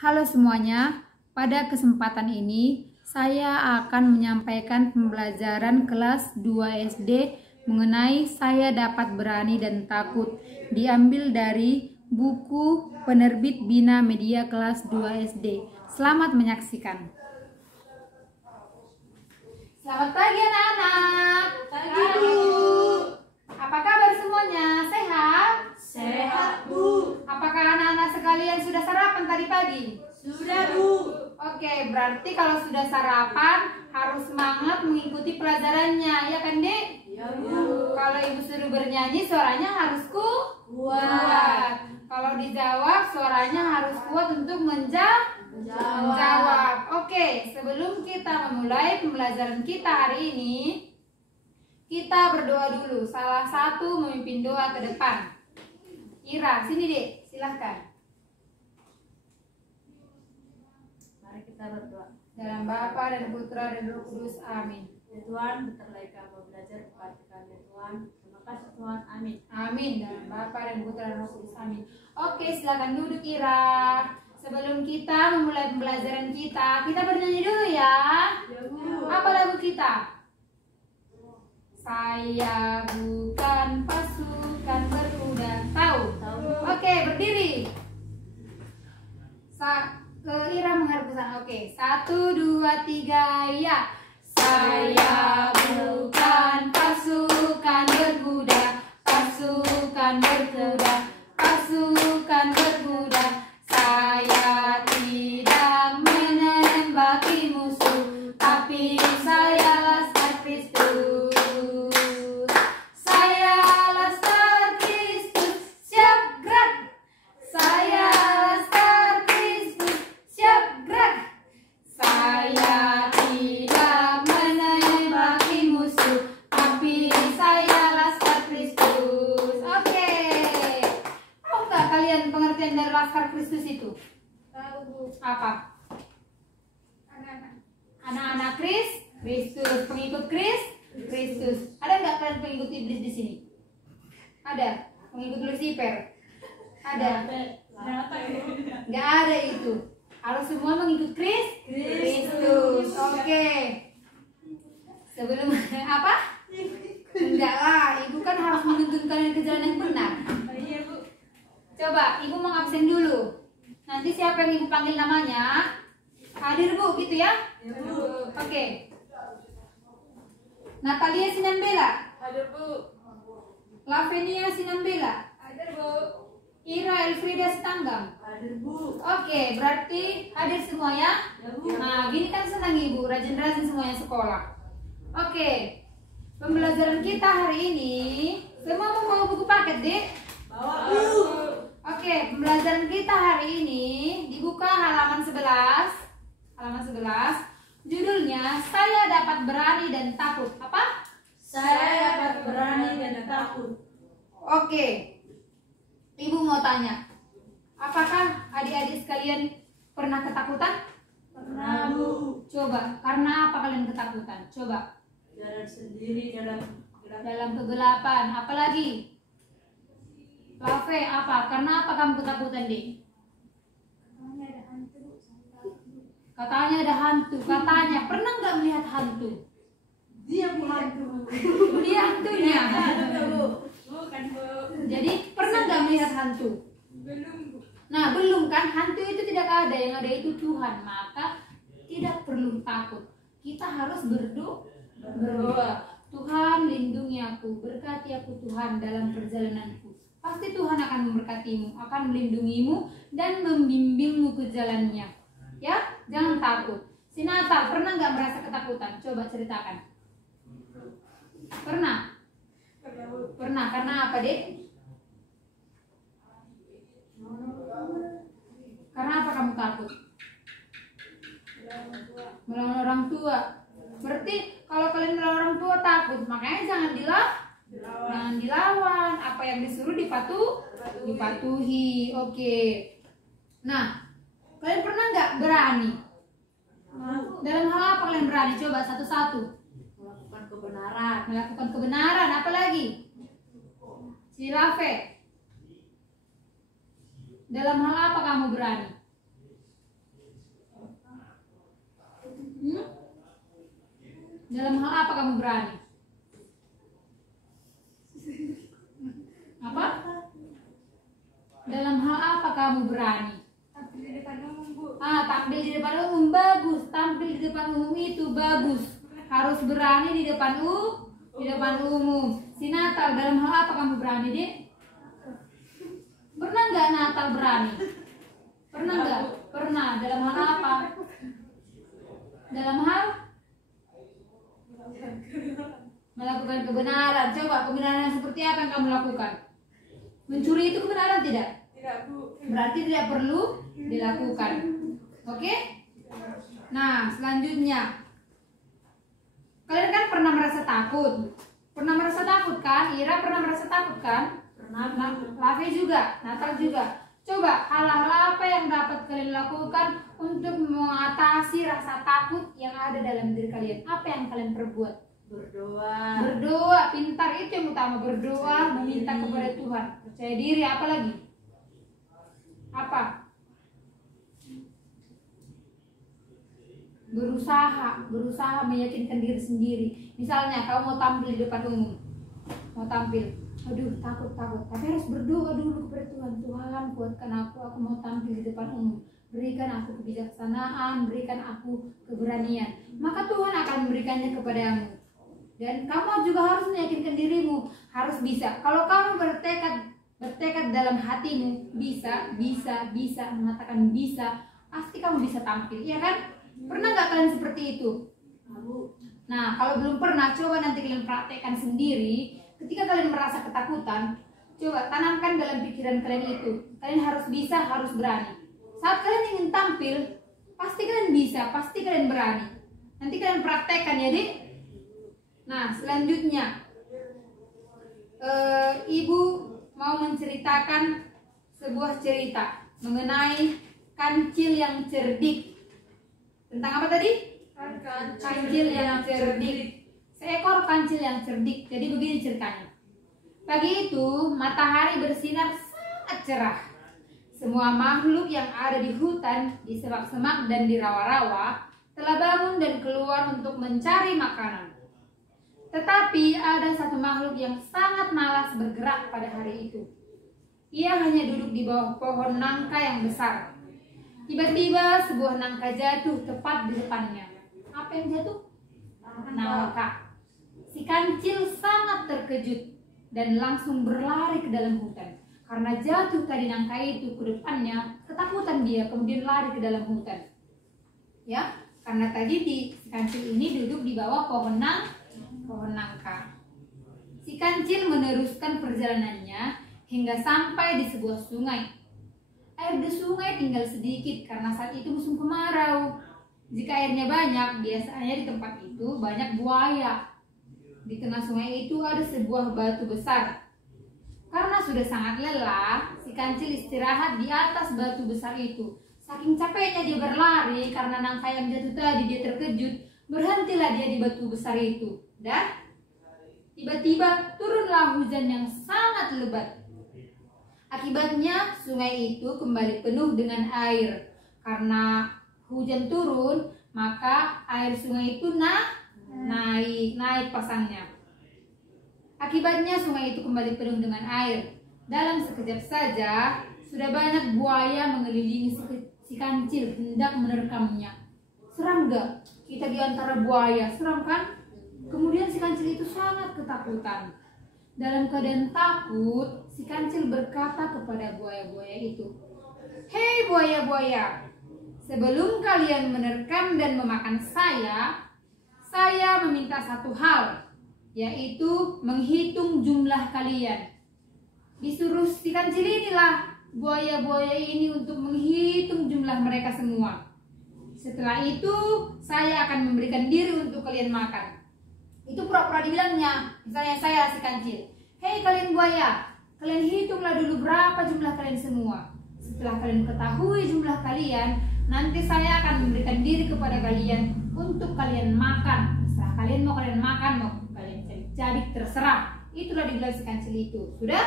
Halo semuanya, pada kesempatan ini saya akan menyampaikan pembelajaran kelas 2 SD mengenai Saya Dapat Berani dan Takut, diambil dari buku penerbit Bina Media kelas 2 SD. Selamat menyaksikan. Selamat pagi anak-anak. Pagi, Bu. Apa kabar semuanya? Sehat? Sehat, Bu. Apakah anak-anak sekalian sudah sarapan tadi pagi? Sudah, Bu. Oke, berarti kalau sudah sarapan harus semangat mengikuti pelajarannya, ya kan, Dek? Ya, Bu. Kalau Ibu suruh bernyanyi, suaranya harus kuat. Kalau dijawab, suaranya harus kuat untuk menjawab. Oke, sebelum kita memulai pembelajaran kita hari ini, kita berdoa dulu. Salah satu memimpin doa ke depan. Ira, sini Dek, silahkan. Mari kita berdoa. Dalam Bapa dan Putra dan Roh Kudus, amin. Ya Tuhan, bentarlah kami belajar kepada kami, Tuhan. Terima kasih Tuhan, amin. Amin. Dalam Bapa dan Putra dan Roh Kudus, amin. Oke, silakan duduk Ira. Sebelum kita memulai pembelajaran kita bernyanyi dulu ya. Ya, Bu. Apa lagu kita? Saya bukan pasukan berkuda. Tahu? Tahu. Oke, berdiri. Ira menghadap ke sana. Oke, 1, 2, 3, ya. Saya bukan pasukan berkuda, pasukan berkuda, pasukan berkuda. Saya tidak menembaki musuh, tapi saya laskar Kristus. Saya laskar Kristus, siap gerak. Saya laskar Kristus, siap gerak. Saya tidak menembaki musuh, tapi saya laskar Kristus. Oke. Tahu nggak kalian pengertian dari laskar Kristus itu? Tahu, Bu. Apa? Anak-anak Kristus, pengikut Kristus. Ada nggak kalian pengikut iblis di sini? Ada. Pengikut Lucifer? Ada. Kenapa, Bu? Nggak ada itu. Harus semua mengikut Kristus. Oke. Sebelum apa? Enggak lah, ibu kan harus menuntun kalian ke jalan yang benar. Oh, iya, Bu. Coba, ibu mau absen dulu. Nanti siapa yang ibu panggil namanya, hadir Bu, gitu ya? Ya, Bu. Oke. Natalia Sinambela, Ada, Bu. Lavenia Sinambela, Ada, Bu. Ira Elfrida Sitanggang. Ada, Bu. Oke, berarti hadir semua ya? Ya, Bu. Nah, gini kan senang ibu, rajin-rajin semuanya sekolah. Oke, pembelajaran kita hari ini, semua mau bawa buku paket, Dek? Bawa, Bu. Oke, pembelajaran kita hari ini dibuka halaman 11. Halaman 11. Judulnya Saya Dapat Berani dan Takut. Apa? Saya dapat berani dan takut. Oke. Ibu mau tanya, apakah adik-adik sekalian pernah ketakutan? Pernah, Bu. Coba, karena apa kalian ketakutan? Coba. Jalan sendiri dalam gelap. Dalam kegelapan, apalagi? Lave, apa? Karena apa kamu ketakutan, Dek? Katanya ada hantu. Katanya, pernah nggak melihat hantu? Dia Bu hantu. Dia hantunya. Bu. Bukan, Bu. Jadi, pernah nggak melihat hantu? Belum, Bu. Nah, belum kan? Hantu itu tidak ada, yang ada itu Tuhan. Maka, tidak perlu takut. Kita harus berdoa. Tuhan, lindungi aku, berkati aku Tuhan dalam perjalananku. Pasti Tuhan akan memberkatimu, akan melindungimu, dan membimbingmu ke jalannya. Ya, jangan takut. Si Natal, pernah nggak merasa ketakutan? Coba ceritakan. Pernah? Pernah, karena apa, Dek? Karena apa kamu takut? Melawan orang tua. Berarti kalau kalian melawan orang tua takut, makanya jangan dilawan. Apa yang disuruh dipatuhi. Oke. Nah, kalian pernah nggak berani? Dalam hal apa kalian berani? Coba satu-satu. Melakukan kebenaran. Melakukan kebenaran. Apa lagi? Si Rafe. Dalam hal apa kamu berani? Dalam hal apa kamu berani? Apa? Dalam hal apa kamu berani? Tampil di depan umum, Bu. Tampil di depan umum bagus. Tampil di depan umum itu bagus. Harus berani di depan umum. Si Natal, dalam hal apa kamu berani, Dek? Pernah nggak Natal berani? Pernah nggak? Pernah. Dalam hal apa? Dalam hal melakukan kebenaran. Coba kebenaran yang seperti apa yang kamu lakukan? Mencuri itu kebenaran tidak? Tidak, Bu. Berarti tidak perlu dilakukan. Oke? Nah, selanjutnya. Kalian kan pernah merasa takut? Pernah merasa takut kan? Ira pernah merasa takut kan? Pernah. Lavi juga, Natal juga. Coba hal-hal apa yang dapat kalian lakukan untuk mengatasi rasa takut yang ada dalam diri kalian? Apa yang kalian perbuat? Berdoa, pintar, itu yang utama. Berdoa, meminta kepada Tuhan, percaya diri. Apa lagi? Apa? Berusaha meyakinkan diri sendiri. Misalnya kamu mau tampil di depan umum, aduh takut, tapi harus berdoa dulu kepada Tuhan. Tuhan, kuatkan aku mau tampil di depan umum. Berikan aku kebijaksanaan, berikan aku keberanian. Maka Tuhan akan memberikannya kepadamu. Dan kamu juga harus meyakinkan dirimu, harus bisa. Kalau kamu bertekad dalam hatimu, bisa, mengatakan bisa, pasti kamu bisa tampil, iya kan? Pernah nggak kalian seperti itu? Nah, kalau belum pernah, coba nanti kalian praktekkan sendiri. Ketika kalian merasa ketakutan, coba tanamkan dalam pikiran kalian itu. Kalian harus bisa, harus berani. Saat kalian ingin tampil, pasti kalian bisa, pasti kalian berani. Nanti kalian praktekkan ya, Dik. Nah, selanjutnya Ibu mau menceritakan sebuah cerita mengenai kancil yang cerdik. Tentang apa tadi? Kancil yang cerdik. Seekor kancil yang cerdik. Jadi begini ceritanya. Pagi itu matahari bersinar sangat cerah. Semua makhluk yang ada di hutan, di semak-semak dan di rawa-rawa telah bangun dan keluar untuk mencari makanan. Tetapi ada satu makhluk yang sangat malas bergerak pada hari itu. Ia hanya duduk di bawah pohon nangka yang besar. Tiba-tiba sebuah nangka jatuh tepat di depannya. Apa yang jatuh? Nangka. Si kancil sangat terkejut dan langsung berlari ke dalam hutan. Karena jatuh tadi nangka itu ke depannya, ketakutan dia kemudian lari ke dalam hutan. Ya, karena tadi si kancil ini duduk di bawah pohon nangka. Si kancil meneruskan perjalanannya hingga sampai di sebuah sungai. Air di sungai tinggal sedikit karena saat itu musim kemarau. Jika airnya banyak, biasanya di tempat itu banyak buaya. Di tengah sungai itu ada sebuah batu besar. Karena sudah sangat lelah, si kancil istirahat di atas batu besar itu. Saking capeknya dia berlari karena nangka yang jatuh tadi, dia terkejut. Berhentilah dia di batu besar itu. Dan tiba-tiba turunlah hujan yang sangat lebat. Akibatnya sungai itu kembali penuh dengan air. Karena hujan turun, maka air sungai itu naik pasangnya. Akibatnya sungai itu kembali penuh dengan air. Dalam sekejap saja sudah banyak buaya mengelilingi si kancil hendak menerkamnya. Seram gak? Kita di antara buaya, seram kan? Kemudian si kancil itu sangat ketakutan. Dalam keadaan takut, si kancil berkata kepada buaya-buaya itu, "Hei buaya-buaya, sebelum kalian menerkam dan memakan saya meminta satu hal, yaitu menghitung jumlah kalian." Disuruh si kancil inilah buaya-buaya ini untuk menghitung jumlah mereka semua. Setelah itu, saya akan memberikan diri untuk kalian makan. Itu pura-pura dibilangnya. Misalnya saya si kancil, "Hei kalian buaya, kalian hitunglah dulu berapa jumlah kalian semua. Setelah kalian ketahui jumlah kalian, nanti saya akan memberikan diri kepada kalian untuk kalian makan. Terserah kalian mau kalian makan, mau kalian cari, terserah." Itulah dibilang si kancil itu. Sudah?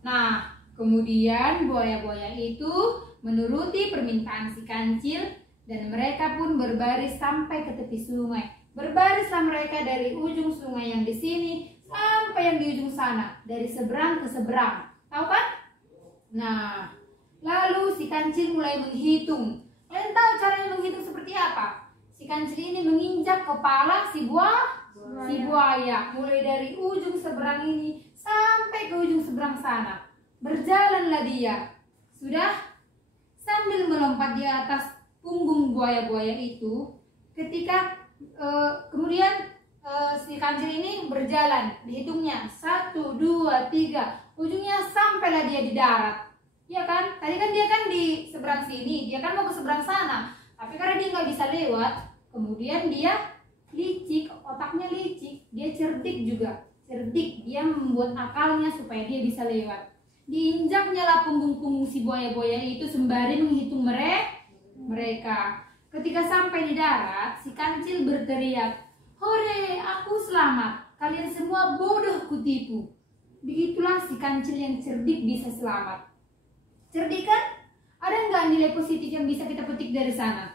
Nah, kemudian buaya-buaya itu menuruti permintaan si kancil dan mereka pun berbaris sampai ke tepi sungai. Berbarislah mereka dari ujung sungai yang di sini sampai yang di ujung sana, dari seberang ke seberang. Tahu kan? Nah, lalu si kancil mulai menghitung. Kalian tahu caranya menghitung seperti apa? Si kancil ini menginjak kepala si buaya, mulai dari ujung seberang ini sampai ke ujung seberang sana. Berjalanlah dia. Sudah? Sambil melompat di atas punggung buaya-buaya itu. Ketika kemudian si kancil ini berjalan, dihitungnya 1, 2, 3, ujungnya sampailah dia di darat. Ya kan? Tadi kan dia kan di seberang sini, dia kan mau ke seberang sana. Tapi karena dia nggak bisa lewat, kemudian dia licik, otaknya licik, dia cerdik juga. Cerdik, dia membuat akalnya supaya dia bisa lewat. Diinjaknya lah punggung-punggung si buaya-buaya itu sembari menghitung mereka. Ketika sampai di darat, si kancil berteriak, "Hore, aku selamat. Kalian semua bodoh kutipu." Begitulah si kancil yang cerdik bisa selamat. Cerdik kan? Ada nggak nilai positif yang bisa kita petik dari sana?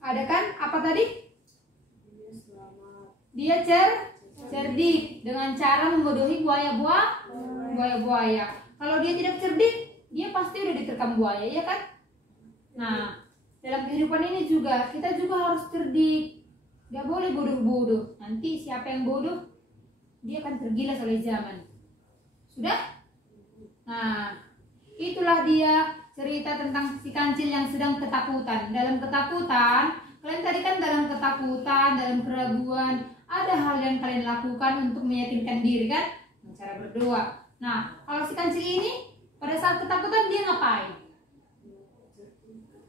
Ada kan? Apa tadi? Dia cerdik dengan cara membodohi buaya-buaya. Kalau dia tidak cerdik, dia pasti udah diterkam buaya, ya kan? Nah, dalam kehidupan ini juga kita juga harus cerdik. Gak boleh bodoh-bodoh. Nanti siapa yang bodoh, dia akan tergilas oleh zaman. Sudah? Nah, itulah dia cerita tentang si kancil yang sedang ketakutan. Dalam ketakutan, kalian tadi kan dalam ketakutan, dalam keraguan, ada hal yang kalian lakukan untuk meyakinkan diri kan? Cara berdoa. Nah, kalau si kancil ini pada saat ketakutan dia ngapain?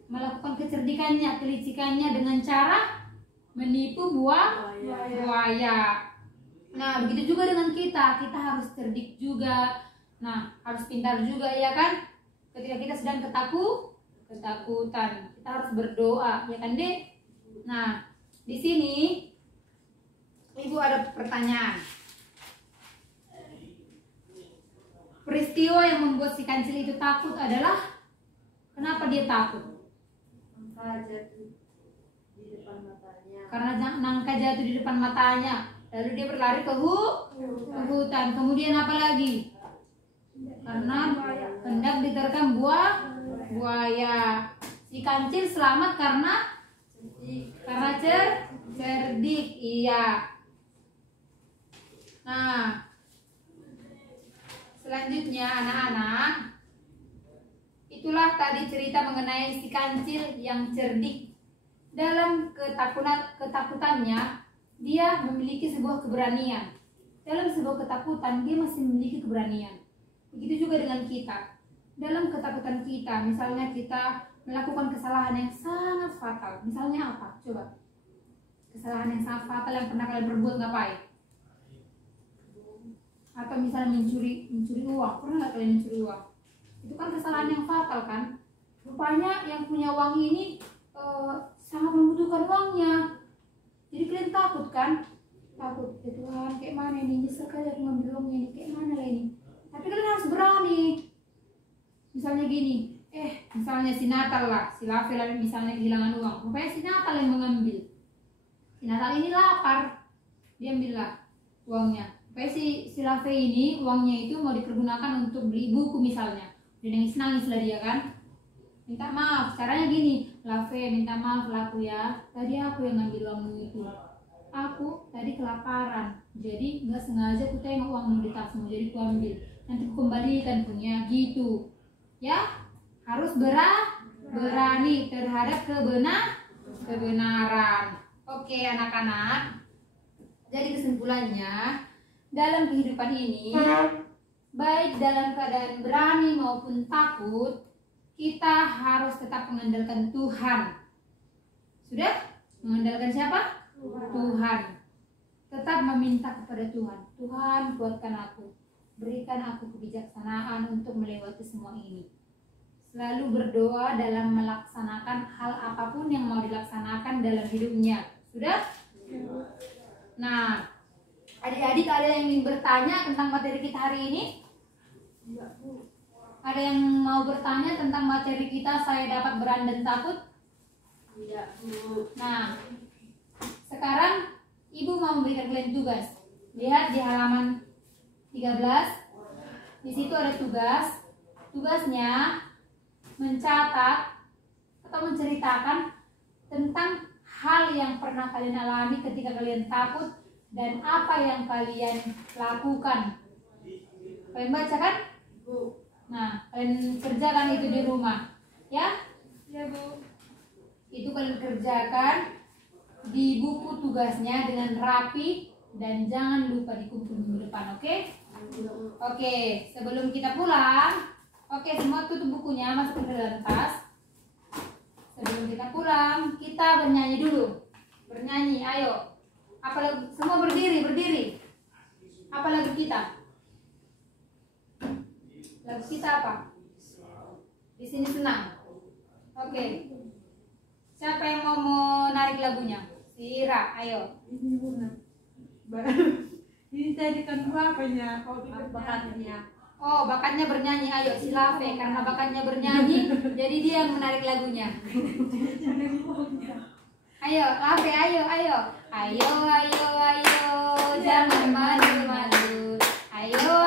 Melakukan kecerdikannya, kelicikannya dengan cara menipu buaya. Nah, begitu juga dengan kita harus cerdik juga. Nah, harus pintar juga, ya kan? Ketika kita sedang ketakutan, kita harus berdoa, ya kan, Dek? Nah, di sini Ibu ada pertanyaan. Peristiwa yang membuat si kancil itu takut adalah kenapa dia takut? Nangka jatuh di depan matanya. Karena nangka jatuh di depan matanya. Lalu dia berlari ke hutan. Kemudian apa lagi? Karena hendak diterkam buaya. Si kancil selamat karena cerdik. Iya. Nah, selanjutnya anak-anak, itulah tadi cerita mengenai si kancil yang cerdik. Dalam ketakutannya, dia memiliki sebuah keberanian. Dalam sebuah ketakutan, dia masih memiliki keberanian. Begitu juga dengan kita. Dalam ketakutan kita, misalnya kita melakukan kesalahan yang sangat fatal. Misalnya apa? Coba. Kesalahan yang sangat fatal yang pernah kalian perbuat ngapain? Atau misalnya mencuri uang. Pernah nggak kalian mencuri uang? Itu kan kesalahan yang fatal kan? Rupanya yang punya uang ini sangat membutuhkan uangnya. Jadi kalian takut kan? Takut, ya Tuhan, kayak mana ini? Nyesel kali aku ngambil uangnya ini, kayak mana lah ini? Tapi kalian harus berani. Misalnya gini, misalnya si Natal lah, si Lafel misalnya kehilangan uang. Rupanya si Natal yang mengambil. Si Natal ini lapar, dia ambillah uangnya. Rupanya si Lafel ini uangnya itu mau dipergunakan untuk beli buku misalnya. Dia nangis-nangis lah dia kan. Minta maaf, caranya gini, Lafel minta maaf lah aku ya. Tadi aku yang ngambil uangmu itu. Aku tadi kelaparan, jadi nggak sengaja aku tengok uangmu di tasmu, jadi aku ambil. Nanti aku kembalikan punya gitu. Ya, harus berani terhadap kebenaran. Oke anak-anak. Jadi kesimpulannya, dalam kehidupan ini, baik dalam keadaan berani maupun takut, kita harus tetap mengandalkan Tuhan. Sudah? Mengandalkan siapa? Tuhan. Tetap meminta kepada Tuhan. Tuhan, kuatkan aku. Berikan aku kebijaksanaan untuk melewati semua ini. Selalu berdoa dalam melaksanakan hal apapun yang mau dilaksanakan dalam hidupnya. Sudah? Nah, adik-adik ada yang ingin bertanya tentang materi kita hari ini? Ada yang mau bertanya tentang materi kita, saya dapat berani dan takut? Tidak, Bu. Nah, Sekarang Ibu mau memberikan kalian tugas. Lihat di halaman 13. Di situ ada tugas. Tugasnya mencatat atau menceritakan tentang hal yang pernah kalian alami ketika kalian takut dan apa yang kalian lakukan. Kalian baca kan? Bu. Nah, kalian kerjakan itu di rumah, ya? Ya, Bu. Itu kalian kerjakan di buku tugasnya dengan rapi dan jangan lupa dikumpul minggu depan, oke? Oke, sebelum kita pulang, oke, semua tutup bukunya, masukin ke dalam tas. Sebelum kita pulang, kita bernyanyi dulu. Bernyanyi, ayo. Apa lagu? Semua berdiri. Apa lagu kita? Lagu kita apa? Di sini senang. Oke. Siapa yang mau menarik lagunya? Sira, ayo. Ini bunga. Ini tadi kan apanya? Bakatnya. Oh, bakatnya bernyanyi. Ayo, si Lave karena bakatnya bernyanyi, jadi dia yang menarik lagunya. Ayo, Lave, ayo. Ayo, jangan malu-malu. Ayo,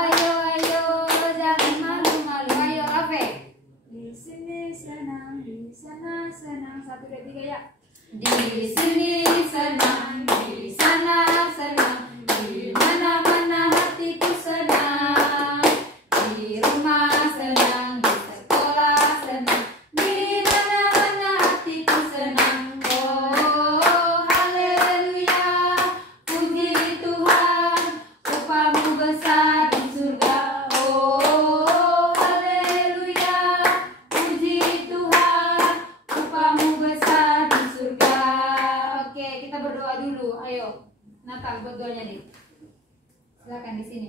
jangan malu-malu. Ayo, Lave. Di sini senang, di sana senang. 1, 2, 3 ya. Di sini senang, di sana senang, di mana-mana hatiku senang. Di rumah senang, di sekolah senang, di mana-mana hatiku senang. Oh, haleluya, puji Tuhan, upamu besar di surga. Oh, haleluya, puji Tuhan, upamu besar di surga. Oke, kita berdoa dulu. Ayo, Natal buat doanya nih. Silakan di sini.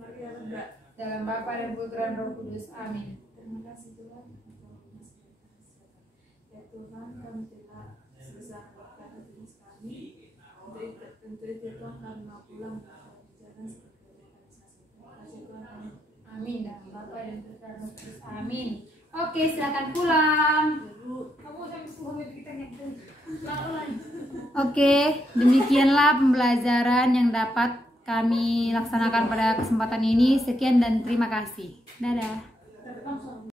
Mari ya, enggak. Dalam Bapa dan Putra dan Roh Kudus. Amin. Terima kasih Tuhan untuk masih ya Tuhan, kami telah sebesar berkat tugas kami. Untuk itu Tuhan kami mau pulang berjalan seperti organisasi. Terima kasih Tuhan kami. Amin. Dalam Bapa dan Putra dan Roh Kudus. Amin. Oke, silakan pulang. Oke, demikianlah pembelajaran yang dapat kami laksanakan pada kesempatan ini. Sekian dan terima kasih. Dadah.